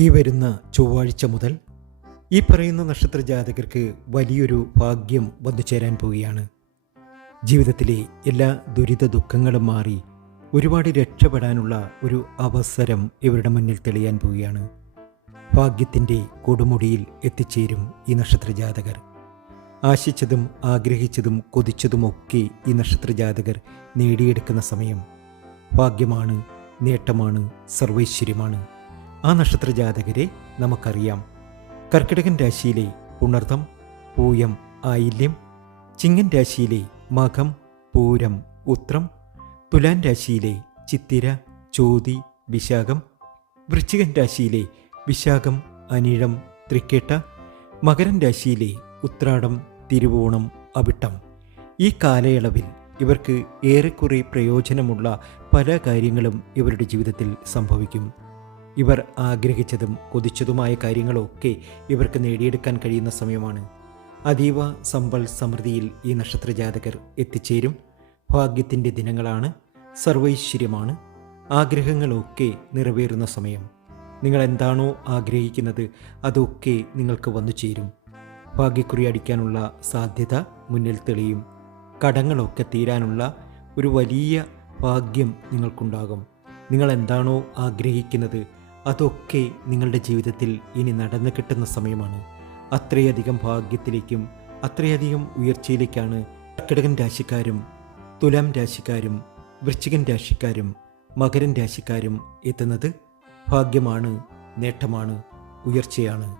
ഈ വരുന്ന ചൊവ്വാഴ്ച മുതൽ ഈ പറയുന്ന നക്ഷത്ര ജാതകർക്ക് വലിയൊരു ഭാഗ്യം വന്നു ചേരാൻ പോവുകയാണ്. ജീവിതത്തിലെ എല്ലാ ദുരിത ദുഃഖങ്ങളും മാറി ഒരുപാട് രക്ഷപ്പെടാനുള്ള ഒരു അവസരം ഇവരുടെ മുന്നിൽ തെളിയാൻ പോവുകയാണ്. ഭാഗ്യത്തിന്റെ കൊടുമുടിയിൽ എത്തിച്ചേരും ഈ നക്ഷത്ര ജാതകർ ആശിച്ചതും ആഗ്രഹിച്ചതും കൊതിച്ചതുമൊക്കെ ഈ നക്ഷത്ര ജാതകർ നേടിയെടുക്കുന്ന സമയം. ഭാഗ്യമാണ് നേട്ടമാണ് സർവൈശ്വര്യമാണ്. ആ നക്ഷത്ര ജാതകരെ നമുക്കറിയാം. കർക്കിടകൻ രാശിയിലെ പുണർതം പൂയം ആയില്യം ചിങ്ങൻ രാശിയിലെ മകം പൂരം ഉത്രം തുലാൻ രാശിയിലെ ചിത്തിര ചോതി വിശാഖം വൃശ്ചികൻ രാശിയിലെ വിശാഖം അനിഴം തൃക്കേട്ട മകരൻ രാശിയിലെ ഉത്രാടം തിരുവോണം അവിട്ടം. ഈ കാലയളവിൽ ഇവർക്ക് ഏറെക്കുറെ പ്രയോജനമുള്ള പല കാര്യങ്ങളും ഇവരുടെ ജീവിതത്തിൽ സംഭവിക്കും. ഇവർ ആഗ്രഹിച്ചതും കൊതിച്ചതുമായ കാര്യങ്ങളൊക്കെ ഇവർക്ക് നേടിയെടുക്കാൻ കഴിയുന്ന സമയമാണ്. അതീവ സമ്പൽ സമൃദ്ധിയിൽ ഈ നക്ഷത്ര ജാതകർ എത്തിച്ചേരും. ഭാഗ്യത്തിന്റെ ദിനങ്ങളാണ് സർവൈശ്വര്യമാണ് ആഗ്രഹങ്ങളൊക്കെ നിറവേറുന്ന സമയം. നിങ്ങൾ എന്താണോ ആഗ്രഹിക്കുന്നത് അതൊക്കെ നിങ്ങൾക്ക് വന്നു ചേരും. ഭാഗ്യക്കുറി അടിക്കാനുള്ള സാധ്യത മുന്നിൽ തെളിയും. കടങ്ങളൊക്കെ തീരാനുള്ള ഒരു വലിയ ഭാഗ്യം നിങ്ങൾക്കുണ്ടാകും. നിങ്ങൾ എന്താണോ ആഗ്രഹിക്കുന്നത് അതൊക്കെ നിങ്ങളുടെ ജീവിതത്തിൽ ഇനി നടന്നു കിട്ടുന്ന സമയമാണ്. അത്രയധികം ഭാഗ്യത്തിലേക്കും അത്രയധികം ഉയർച്ചയിലേക്കാണ് കർക്കിടകൻ രാശിക്കാരും തുലാം രാശിക്കാരും വൃശ്ചികൻ രാശിക്കാരും മകരൻ രാശിക്കാരും എത്തുന്നത്. ഭാഗ്യമാണ് നേട്ടമാണ് ഉയർച്ചയാണ്.